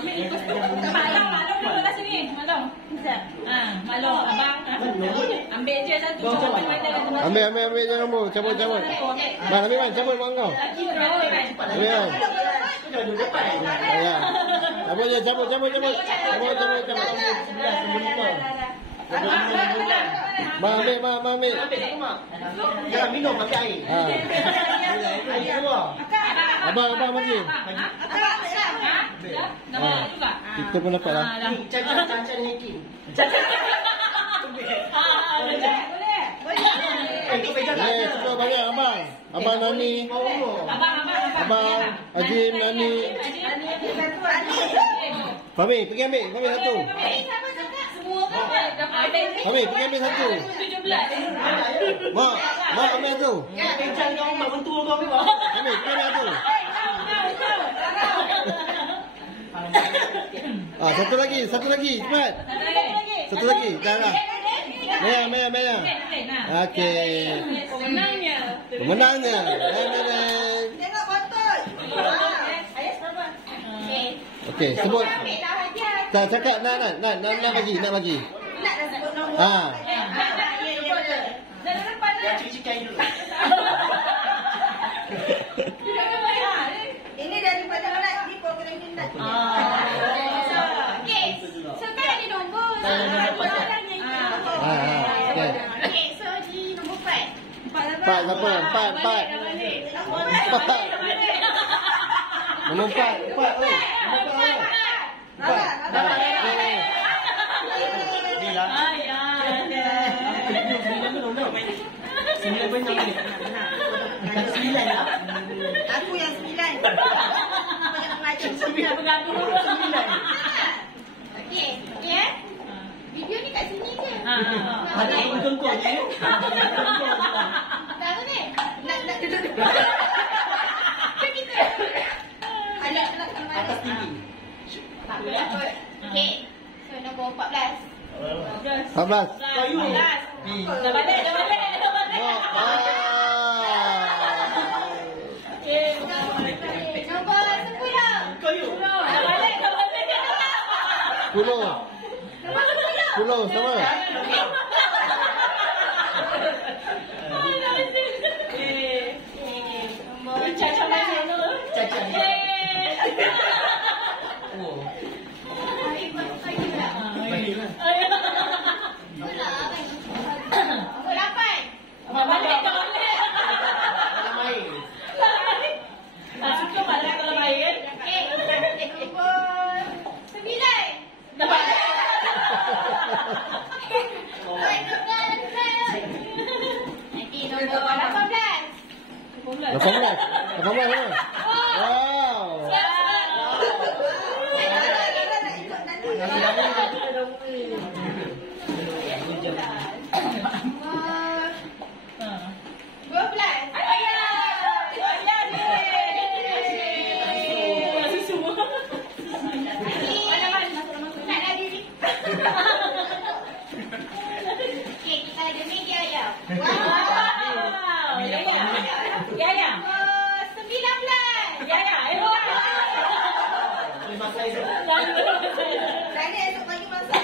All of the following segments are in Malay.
Malong dulu kat sini. Malong. Malong. Abang ambil je satu. Ambil jangan mu. Cabut. Man, ambil man, cabut bang kau. Ambil man. Ya. Apa je cabut. Bang ambil. Jangan minum, ambil air. Air semua. Abang bagi. Kita pun dapat lah. Caca dengan Kim. Boleh, cuba banyak abang. Abang Nani. Abang Ajim Nani. Fahmi, pergi ambil satu. Fahmi, pergi ambil satu. Mak ambil satu. Jangan kau mak mentua kau ambil. Fahmi, pergi ambil satu. Satu lagi, cepat. Satu lagi, dah lah. Merah. Okey. Pemenangnya. Tengok botol. Okey, sebut. Tak cakap nak bagi. Nak dah sebut nombor. Dia cuci kain dulu. Ini daripada Melak di program minat. Okey. Sekarang di nombor. Okey, so di nombor 4. 4 siapa? 4. Nombor 4. Aku yang 9. Banyak mengajar. 9 bergaduh. Okey, ya. Video ni kat sini je. Ada tengkong je. Tak apa ni? Nak duduk. Kita. Ada Atas tinggi. Tak apa. Okey. So nombor 14. 14. Kayu. Dah balik. Nombor 10. Kayu. Dah balik. 10 sama. Caca mana tu? Caca. Nombor 8. Balik. Dalam air. Kau balik kalau main. Okey. Nombor 9. Dah balik. Okey, nombor 18. 18 sama. Wow. Tadi esok pagi masak.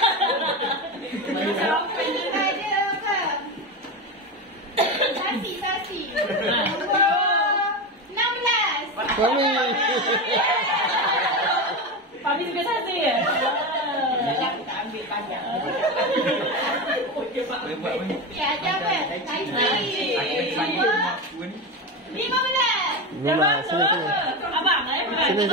Kita ada apa? Sasi. Nombor 16. Fahmi. Fahmi suka sasi ke? Tak ambil banyak. Ya, ada apa? Sasi. Nombor 15. Sini. Abang, Sini.